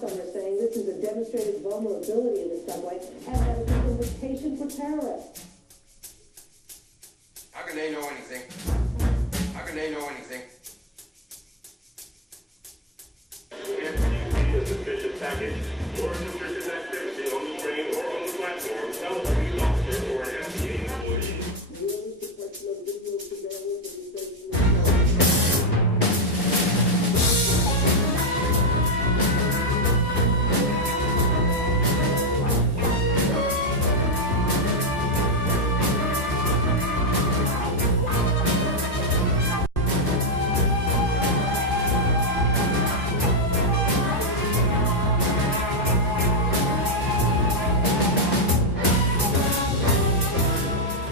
some are saying this is a demonstrated vulnerability in the subway and that it's an invitation for terrorists. How can they know anything? How can they know anything? A suspicious package or suspicious activity on the train or on the platform, tell a police officer or an FDA employee.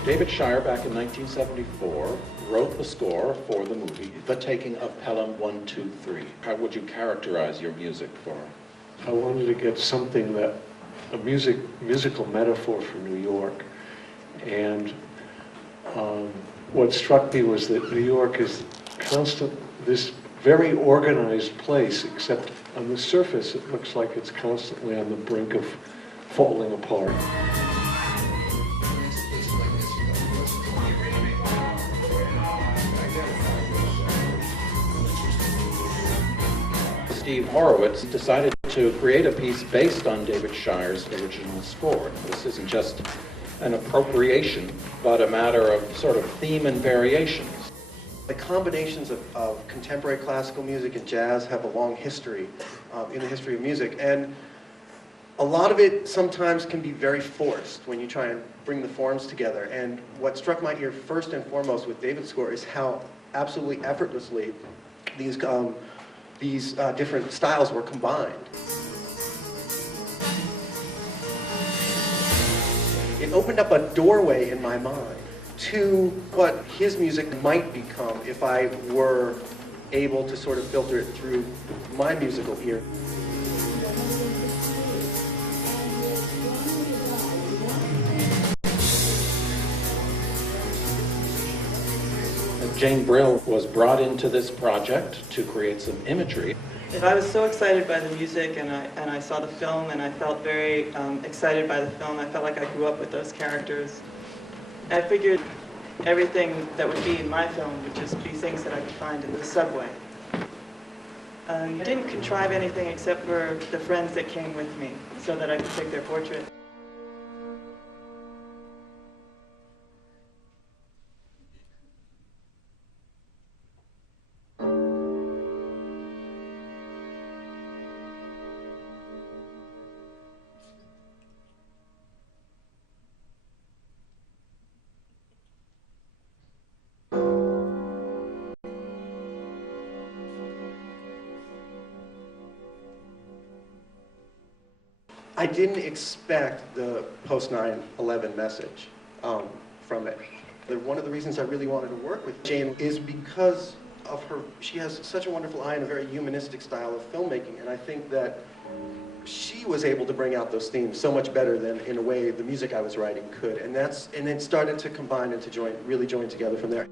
David Shires, back in 1974, wrote the score for the movie, The Taking of Pelham 1, 2, 3. How would you characterize your music for? I wanted to get something that, a musical metaphor for New York. And what struck me was that New York is this very organized place, except on the surface it looks like it's constantly on the brink of falling apart. Horowitz decided to create a piece based on David Shires' original score. This isn't just an appropriation, but a matter of sort of theme and variations. The combinations of contemporary classical music and jazz have a long history in the history of music, and a lot of it sometimes can be very forced when you try and bring the forms together. And what struck my ear first and foremost with David's score is how absolutely effortlessly these different styles were combined. It opened up a doorway in my mind to what his music might become if I were able to sort of filter it through my musical ear. Jane Brills was brought into this project to create some imagery. I was so excited by the music, and I saw the film, and I felt very excited by the film. I felt like I grew up with those characters. I figured everything that would be in my film would just be things that I could find in the subway. I didn't contrive anything except for the friends that came with me so that I could take their portrait. I didn't expect the post 9/11 message from it. One of the reasons I really wanted to work with Jane is because of she has such a wonderful eye and a very humanistic style of filmmaking, and I think that she was able to bring out those themes so much better than, in a way, the music I was writing could, and it started to combine and to really join together from there.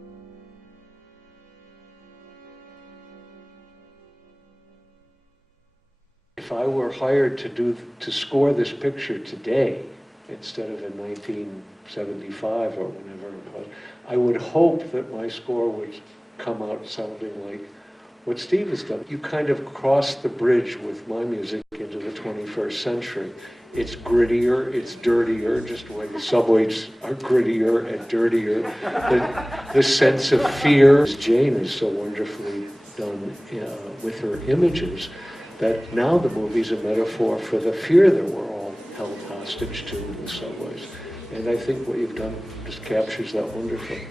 If I were hired to score this picture today, instead of in 1975 or whenever it was, I would hope that my score would come out sounding like what Steve has done. You kind of cross the bridge with my music into the 21st century. It's grittier, it's dirtier, just the way the subways are grittier and dirtier. The sense of fear, as Jane is so wonderfully done with her images, that now the movie's a metaphor for the fear that we're all held hostage to in the subways. And I think what you've done just captures that wonderfully.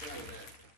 Saturday.